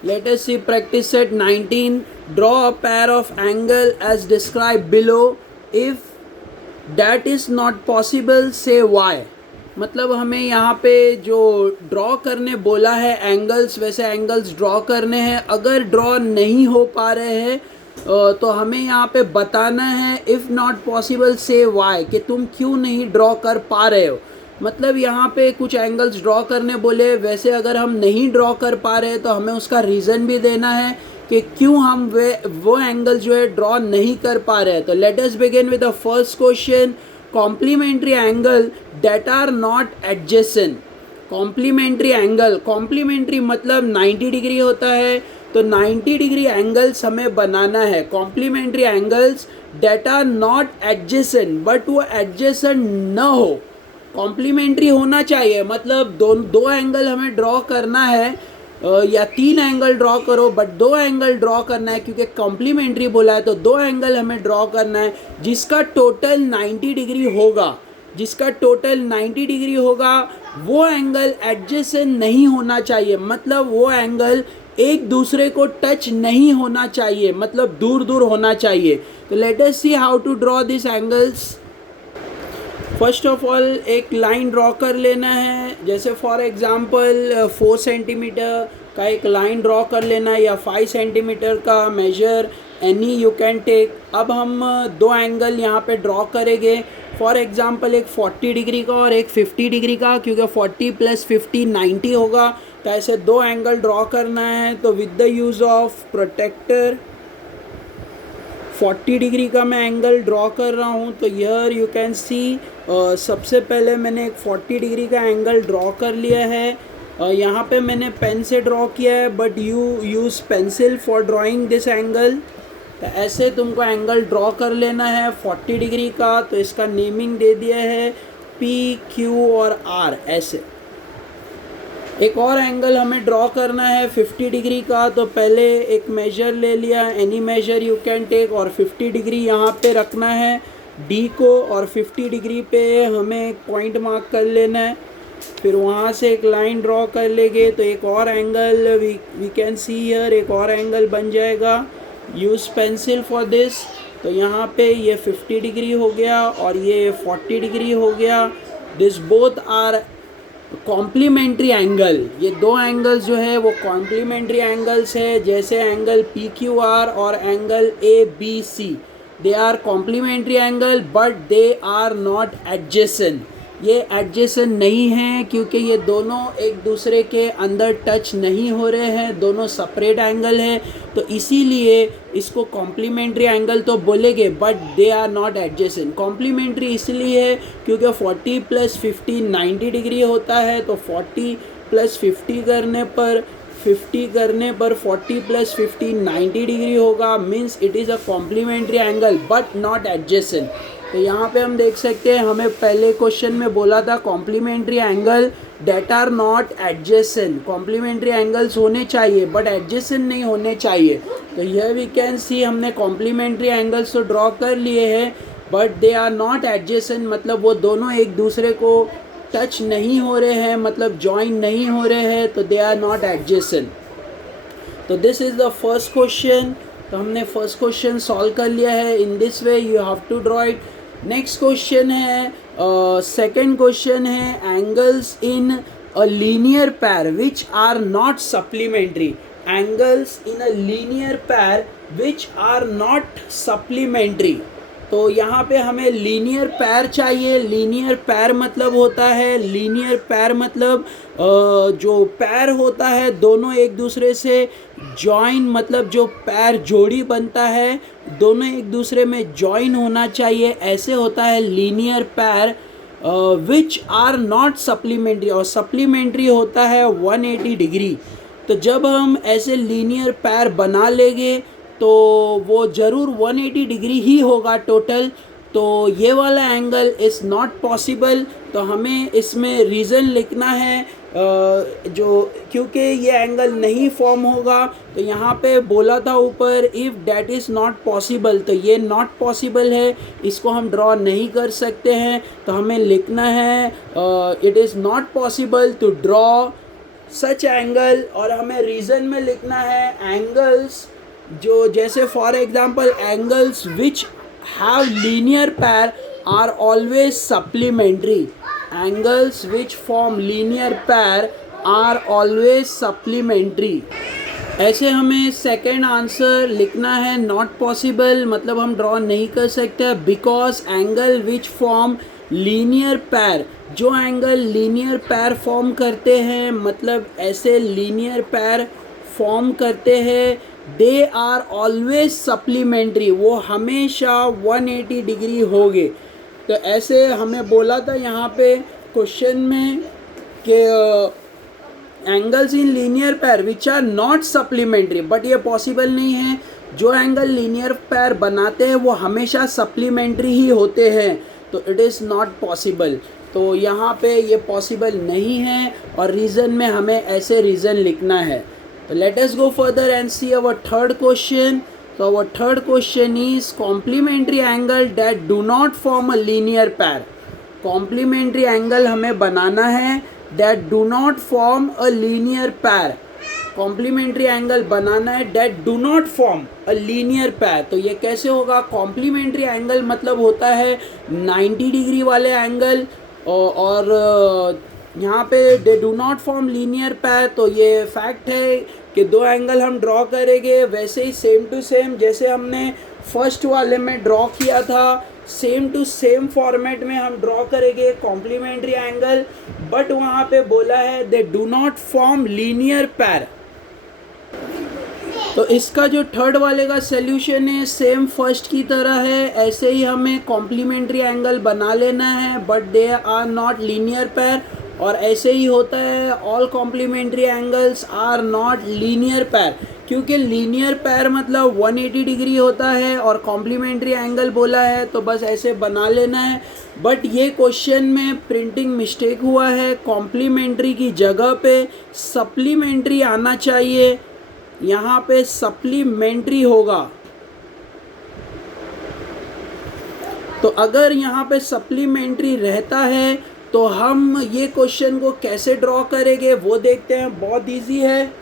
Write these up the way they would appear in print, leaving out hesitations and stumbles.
Let us see practice set 19. Draw a pair of angle as described below. If that is not possible, say why. मतलब हमें यहाँ पे जो draw करने बोला है एंगल्स, वैसे एंगल्स ड्रॉ करने हैं. अगर ड्रॉ नहीं हो पा रहे हैं तो हमें यहाँ पे बताना है. इफ़ नॉट पॉसिबल से वाई, कि तुम क्यों नहीं ड्रॉ कर पा रहे हो. मतलब यहाँ पे कुछ एंगल्स ड्रॉ करने बोले, वैसे अगर हम नहीं ड्रॉ कर पा रहे तो हमें उसका रीज़न भी देना है कि क्यों हम वो एंगल जो है ड्रॉ नहीं कर पा रहे हैं. तो let us begin with the first question. Complementary angle that are not adjacent. Complementary angle, complementary मतलब 90 डिग्री होता है, तो 90 डिग्री एंगल्स हमें बनाना है. Complementary angles that are not adjacent, but वो एडजेसेंट न हो. कॉम्प्लीमेंट्री होना चाहिए, मतलब दो एंगल हमें ड्रॉ करना है या 3 एंगल ड्रॉ करो, बट 2 एंगल ड्रॉ करना है क्योंकि कॉम्प्लीमेंट्री बोला है. तो 2 एंगल हमें ड्रॉ करना है जिसका टोटल 90 डिग्री होगा. जिसका टोटल 90 डिग्री होगा वो एंगल एडजेसेंट नहीं होना चाहिए, मतलब वो एंगल एक दूसरे को टच नहीं होना चाहिए, मतलब दूर दूर होना चाहिए. तो let us see how to draw this angles. First of all एक लाइन ड्रॉ कर लेना है. जैसे फॉर एग्जांपल 4 सेंटीमीटर का एक लाइन ड्रॉ कर लेना है या 5 सेंटीमीटर का measure any you can take. अब हम 2 एंगल यहाँ पे ड्रॉ करेंगे. फॉर एग्जांपल एक 40 डिग्री का और एक 50 डिग्री का, क्योंकि 40 + 50 90 होगा. तो ऐसे 2 एंगल ड्रॉ करना है. तो with the use of protractor 40 degree का मैं एंगल ड्रॉ कर रहा हूँ. तो हियर यू कैन सी सबसे पहले मैंने एक 40 डिग्री का एंगल ड्रॉ कर लिया है. यहाँ पे मैंने पेन से ड्रॉ किया है, but you use pencil for drawing this angle. तो ऐसे तुमको एंगल ड्रॉ कर लेना है 40 डिग्री का. तो इसका नेमिंग दे दिया है P, Q और R ऐसे. एक और एंगल हमें ड्रॉ करना है 50 डिग्री का. तो पहले एक मेजर ले लिया, any measure you can take, और 50 डिग्री यहाँ पे रखना है D को, और 50 डिग्री पे हमें पॉइंट मार्क कर लेना है. फिर वहाँ से एक लाइन ड्रॉ कर लेंगे. तो एक और angle we can see here, एक और एंगल बन जाएगा. Use pencil for this. तो यहाँ पे ये 50 डिग्री हो गया और ये 40 डिग्री हो गया. This both are complementary angle. ये 2 एंगल्स जो है वो कॉम्प्लीमेंट्री एंगल्स है. जैसे एंगल PQR और angle ABC, they are complementary angle but they are not adjacent. ये एडजेसेंट नहीं है क्योंकि ये दोनों एक दूसरे के अंदर टच नहीं हो रहे हैं, दोनों सेपरेट एंगल है. तो इसीलिए इसको कॉम्प्लीमेंट्री एंगल तो बोलेंगे, but they are not adjacent. Complementary इसलिए है क्योंकि 40 + 50 90 डिग्री होता है. तो 40 + 50 करने पर 40 + 50 90 डिग्री होगा. Means it is a complementary angle but not adjacent. तो यहाँ पे हम देख सकते हैं, हमें पहले क्वेश्चन में बोला था complementary angle that are not adjacent. Complementary angles होने चाहिए बट एडजेसेंट नहीं होने चाहिए. तो हियर वी कैन सी हमने कॉम्प्लीमेंट्री एंगल्स तो ड्रॉ कर लिए हैं, but they are not adjacent, मतलब वो दोनों एक दूसरे को टच नहीं हो रहे हैं, मतलब जॉइन नहीं हो रहे हैं. तो दे आर नॉट एडजेसेंट. तो this is the first question. तो हमने फर्स्ट क्वेश्चन सॉल्व कर लिया है. In this way you have to draw it. Next question है, सेकेंड क्वेश्चन है angles in a linear pair which are not supplementary. Angles in a linear pair which are not supplementary. तो यहाँ पे हमें linear पैर चाहिए. Linear pair मतलब होता है, लीनियर पैर मतलब जो पैर होता है दोनों एक दूसरे से जॉइन, मतलब जो पैर जोड़ी बनता है दोनों एक दूसरे में जॉइन होना चाहिए, ऐसे होता है linear pair. Which are not supplementary, और सप्लीमेंट्री होता है 180 डिग्री. तो जब हम ऐसे लीनियर पैर बना लेंगे तो वो ज़रूर 180 डिग्री ही होगा टोटल. तो ये वाला एंगल इज़ नॉट पॉसिबल. तो हमें इसमें रीज़न लिखना है जो क्योंकि ये एंगल नहीं फॉर्म होगा. तो यहाँ पे बोला था ऊपर if that is not possible, तो ये नॉट पॉसिबल है, इसको हम ड्रॉ नहीं कर सकते हैं. तो हमें लिखना है it is not possible to draw such angle, और हमें रीजन में लिखना है एंगल्स जो, जैसे for example angles which have linear pair are always supplementary, angles which form linear pair are always supplementary. ऐसे हमें सेकेंड आंसर लिखना है नॉट पॉसिबल, मतलब हम ड्रॉ नहीं कर सकते, because angle which form linear पैर, जो एंगल लीनियर पैर फॉर्म करते हैं, मतलब ऐसे लीनियर पैर फॉर्म करते हैं, दे आर ऑलवेज सप्लीमेंट्री, वो हमेशा 180 डिग्री होंगे। तो ऐसे हमें बोला था यहाँ पे क्वेश्चन में कि angles in linear pair which are not supplementary, but ये पॉसिबल नहीं है, जो एंगल लीनियर पैर बनाते हैं वो हमेशा सप्लीमेंट्री ही होते हैं, तो इट इज़ नॉट पॉसिबल। तो यहाँ पे ये पॉसिबल नहीं है, और रीज़न में हमें ऐसे रीज़न लिखना है। तो let us go further and see our third question. तो our third question is complementary angle that do not form a linear pair. Complementary angle हमें बनाना है that do not form a linear pair, complementary angle बनाना है that do not form a linear pair. तो ये कैसे होगा? Complementary angle मतलब होता है 90 डिग्री वाले एंगल, और यहाँ पे दे do not form linear pair. तो ये फैक्ट है कि दो एंगल हम ड्रॉ करेंगे वैसे ही सेम टू सेम जैसे हमने फर्स्ट वाले में ड्रॉ किया था, सेम टू सेम फॉर्मेट में हम ड्रॉ करेंगे कॉम्प्लीमेंट्री एंगल, बट वहाँ पे बोला है दे do not form linear pair. तो इसका जो थर्ड वाले का सॉल्यूशन है सेम फर्स्ट की तरह है, ऐसे ही हमें कॉम्प्लीमेंट्री एंगल बना लेना है but they are not linear pair, और ऐसे ही होता है all complementary angles are not linear pair, क्योंकि लीनियर पैर मतलब 180 डिग्री होता है और कॉम्प्लीमेंट्री एंगल बोला है तो बस ऐसे बना लेना है। बट ये क्वेश्चन में प्रिंटिंग मिस्टेक हुआ है, कॉम्प्लीमेंट्री की जगह पे सप्लीमेंट्री आना चाहिए, यहाँ पे सप्लीमेंट्री होगा। तो अगर यहाँ पे सप्लीमेंट्री रहता है तो हम ये क्वेश्चन को कैसे ड्रॉ करेंगे वो देखते हैं। बहुत इजी है,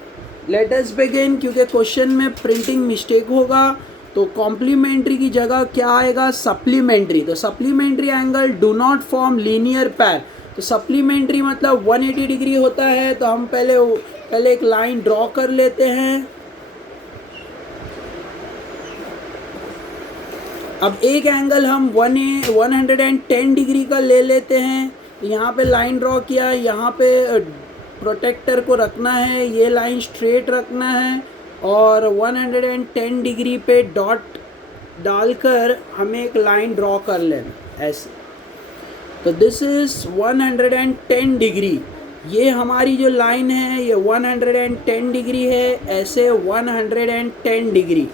लेट अस बिगिन। क्योंकि क्वेश्चन में प्रिंटिंग मिस्टेक होगा तो कॉम्प्लीमेंट्री की जगह क्या आएगा? सप्लीमेंट्री। तो supplementary angle do not form linear pair, तो सप्लीमेंट्री मतलब 180 डिग्री होता है। तो हम पहले एक लाइन ड्रॉ कर लेते हैं। अब एक एंगल हम 110 डिग्री का ले लेते हैं। यहाँ पे लाइन ड्रॉ किया, यहाँ पे प्रोटेक्टर को रखना है, ये लाइन स्ट्रेट रखना है और 110 डिग्री पे डॉट डालकर हमें एक लाइन ड्रॉ कर लेना ऐसे। तो दिस इज़ 110 डिग्री, ये हमारी जो लाइन है ये 110 डिग्री है, ऐसे 110 डिग्री।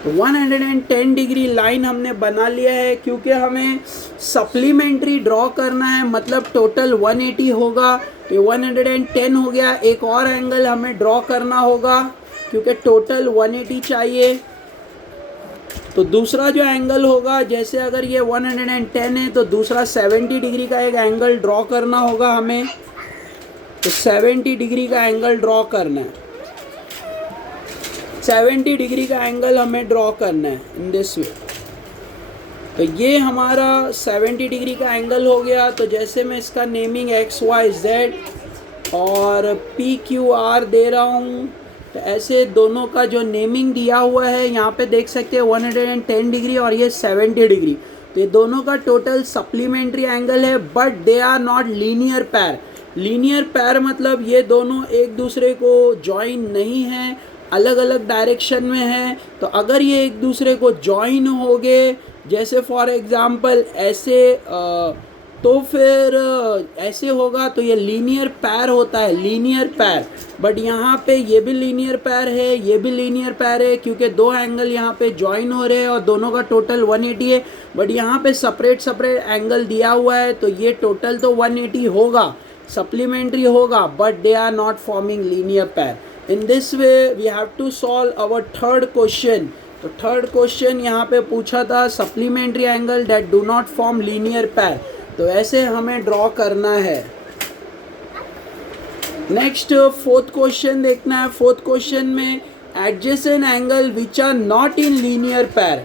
तो 110 डिग्री लाइन हमने बना लिया है। क्योंकि हमें सप्लीमेंट्री ड्रॉ करना है मतलब टोटल 180 होगा, ये 110 हो गया। एक और एंगल हमें ड्रॉ करना होगा क्योंकि टोटल 180 चाहिए। तो दूसरा जो एंगल होगा, जैसे अगर ये 110 है तो दूसरा 70 डिग्री का एक एंगल ड्रॉ करना होगा हमें। तो 70 डिग्री का एंगल ड्रॉ करना है, 70 डिग्री का एंगल हमें ड्रॉ करना है इन दिस वे। तो ये हमारा 70 डिग्री का एंगल हो गया। तो जैसे मैं इसका नेमिंग XYZ और PQR दे रहा हूँ, तो ऐसे दोनों का जो नेमिंग दिया हुआ है यहाँ पे देख सकते हैं 110 डिग्री और ये 70 डिग्री। तो ये दोनों का टोटल सप्लीमेंट्री एंगल है but they are not linear pair. Linear pair मतलब ये दोनों एक दूसरे को जॉइन नहीं है, अलग अलग डायरेक्शन में है। तो अगर ये एक दूसरे को जॉइन हो गए, जैसे फॉर एग्जांपल ऐसे, तो फिर ऐसे होगा तो ये लीनियर पैर होता है, लीनियर पैर। बट यहाँ पे ये भी लीनियर पैर है, ये भी लीनियर पैर है, क्योंकि दो एंगल यहाँ पे जॉइन हो रहे हैं और दोनों का टोटल 180 है। बट यहाँ पे सेपरेट एंगल दिया हुआ है तो ये टोटल तो 180 होगा, सप्लीमेंट्री होगा, but they are not forming linear pair. In this way we have to solve our third question. तो थर्ड क्वेश्चन यहाँ पे पूछा था supplementary angle that do not form linear pair. तो ऐसे हमें ड्रॉ करना है। नेक्स्ट फोर्थ क्वेश्चन देखना है। फोर्थ क्वेश्चन में adjacent angle which are not in linear pair,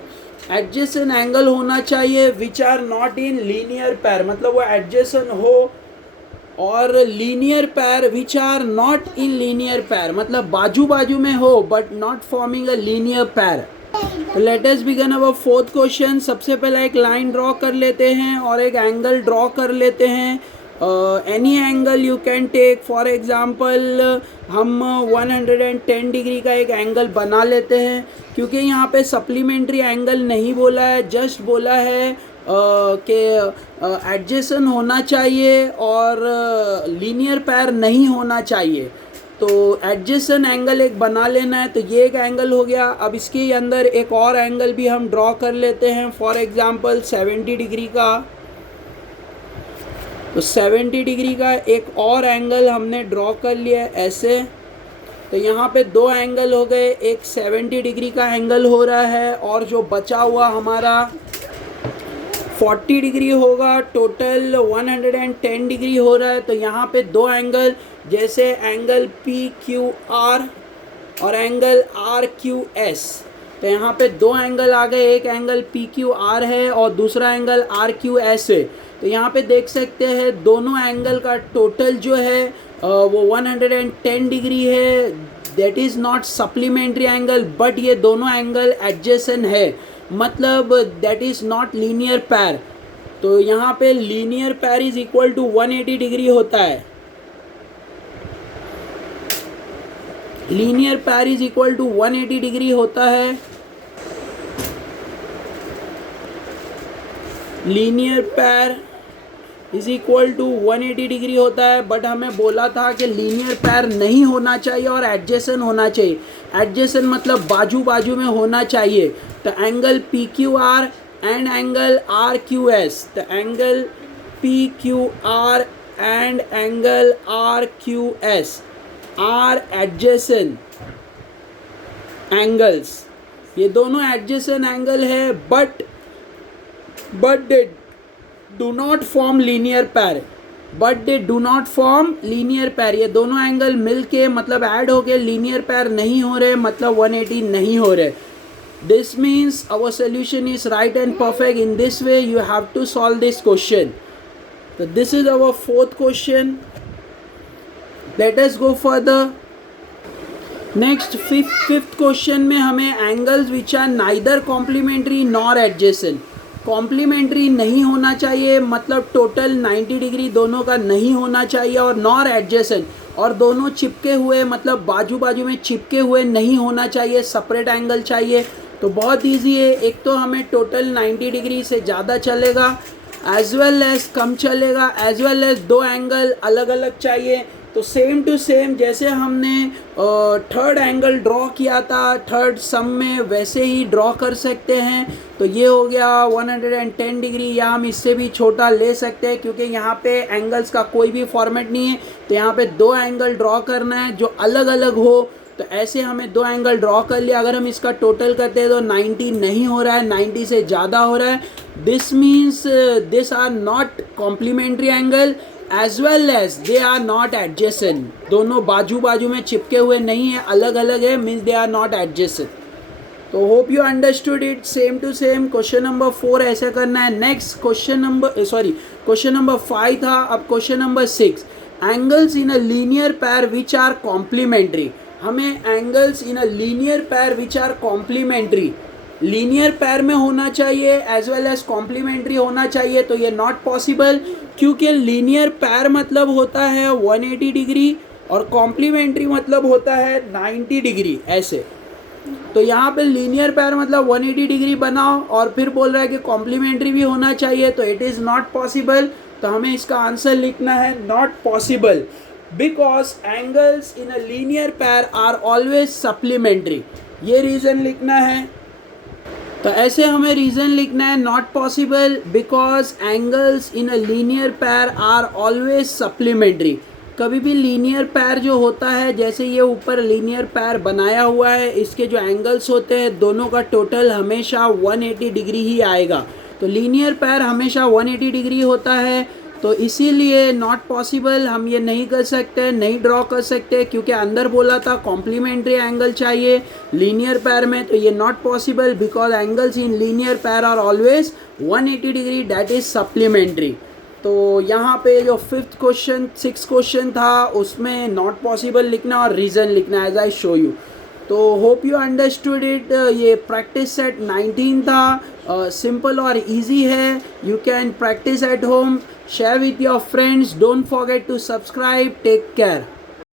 adjacent angle होना चाहिए which are not in linear pair, मतलब वो एडजेसेंट हो, और linear pair which are not in linear pair मतलब बाजू बाजू में हो but not forming a linear pair. Let us begin our fourth question. सबसे पहले एक लाइन ड्रॉ कर लेते हैं और एक एंगल ड्रॉ कर लेते हैं। Any angle you can take, for example हम 110 डिग्री का एक एंगल बना लेते हैं, क्योंकि यहाँ पे सप्लीमेंट्री एंगल नहीं बोला है, जस्ट बोला है कि एडजेसेंट होना चाहिए और लीनियर पैर नहीं होना चाहिए। तो एडजेसेंट एंगल एक बना लेना है, तो ये एक एंगल हो गया। अब इसके अंदर एक और एंगल भी हम ड्रॉ कर लेते हैं, फॉर एग्जांपल 70 डिग्री का। तो 70 डिग्री का एक और एंगल हमने ड्रॉ कर लिया है ऐसे। तो यहाँ पे दो एंगल हो गए, एक 70 डिग्री का एंगल हो रहा है और जो बचा हुआ हमारा 40 डिग्री होगा, टोटल 110 डिग्री हो रहा है। तो यहाँ पे दो एंगल, जैसे एंगल पी क्यू आर और एंगल आर क्यू एस, तो यहाँ पे दो एंगल आ गए, एक एंगल पी क्यू आर है और दूसरा एंगल आर क्यू एस है। तो यहाँ पे देख सकते हैं दोनों एंगल का टोटल जो है वो 110 डिग्री है। That is not supplementary angle, but ये दोनों एंगल एडजेसेंट है, मतलब that is not linear pair. तो यहाँ पे लीनियर पैर इज इक्वल टू 180 डिग्री होता है। लीनियर पैर इज इक्वल टू 180 डिग्री होता है। लीनियर पैर इज इक्वल टू 180 डिग्री होता है, बट हमें बोला था कि लीनियर पैर नहीं होना चाहिए और एडजेसेंट होना चाहिए। एडजेसेंट मतलब बाजू बाजू में होना चाहिए। तो angle P Q R and angle R Q S, तो angle P Q R and angle R Q S are adjacent angles. ये दोनों एडजेसेंट एंगल है, but they do not form linear pair, ये दोनों एंगल मिलके मतलब add होके linear पैर नहीं हो रहे, मतलब 180 नहीं हो रहे। This means our solution is right and perfect. In this way you have to solve this question. तो this is our fourth question. Let us go further. Next fifth question में हमें angles which are neither complementary nor adjacent, complementary नहीं होना चाहिए, मतलब total 90 degree दोनों का नहीं होना चाहिए, और नॉर एडजेसेंट, और दोनों चिपके हुए मतलब बाजू बाजू में चिपके हुए नहीं होना चाहिए, सेपरेट एंगल चाहिए। तो बहुत इजी है, एक तो हमें टोटल 90 डिग्री से ज़्यादा चलेगा, एज वेल एज कम चलेगा, एज वेल एज दो एंगल अलग अलग चाहिए। तो सेम टू सेम जैसे हमने थर्ड एंगल ड्रॉ किया था थर्ड सम में, वैसे ही ड्रॉ कर सकते हैं। तो ये हो गया 110 डिग्री, या हम इससे भी छोटा ले सकते हैं, क्योंकि यहाँ पे एंगल्स का कोई भी फॉर्मेट नहीं है। तो यहाँ पे दो एंगल ड्रॉ करना है जो अलग अलग हो। तो ऐसे हमें दो एंगल ड्रॉ कर लिया। अगर हम इसका टोटल करते हैं तो 90 नहीं हो रहा है, 90 से ज़्यादा हो रहा है। This means this are not complementary angle as well as they are not adjacent. दोनों बाजू बाजू में चिपके हुए नहीं है, अलग अलग है, means they are not adjacent. तो hope you understood it. Same to same question number 4 ऐसे करना है। नेक्स्ट क्वेश्चन नंबर 5 था, अब question number 6। Angles in a linear pair which are complementary. हमें angles in a linear pair which are complementary, linear पैर में होना चाहिए एज वेल एज कॉम्प्लीमेंट्री होना चाहिए। तो ये नॉट पॉसिबल, क्योंकि लीनियर पैर मतलब होता है 180 डिग्री और कॉम्प्लीमेंट्री मतलब होता है 90 डिग्री ऐसे। तो यहाँ पे लीनियर पैर मतलब 180 डिग्री बनाओ और फिर बोल रहा है कि कॉम्प्लीमेंट्री भी होना चाहिए, तो इट इज़ नॉट पॉसिबल। तो हमें इसका आंसर लिखना है not possible, because angles in a linear pair are always supplementary. ये रीज़न लिखना है। तो ऐसे हमें रीज़न लिखना है not possible because angles in a linear pair are always supplementary. कभी भी लीनियर पैर जो होता है, जैसे ये ऊपर लीनियर पैर बनाया हुआ है, इसके जो एंगल्स होते हैं दोनों का टोटल हमेशा 180 डिग्री ही आएगा। तो लीनियर पैर हमेशा 180 डिग्री होता है। तो इसीलिए नॉट पॉसिबल, हम ये नहीं कर सकते, नहीं ड्रॉ कर सकते, क्योंकि अंदर बोला था कॉम्प्लीमेंट्री एंगल चाहिए लीनियर पैर में, तो ये not possible because angles in linear pair are always 180 degree, that is supplementary. तो यहाँ पे जो 6th क्वेश्चन था उसमें नॉट पॉसिबल लिखना और रीज़न लिखना एज आई शो यू। तो होप यू अंडरस्टूड इट। ये प्रैक्टिस सेट 19 था, सिंपल और इजी है, you can practice at home, share with your friends, don't forget to subscribe, take care.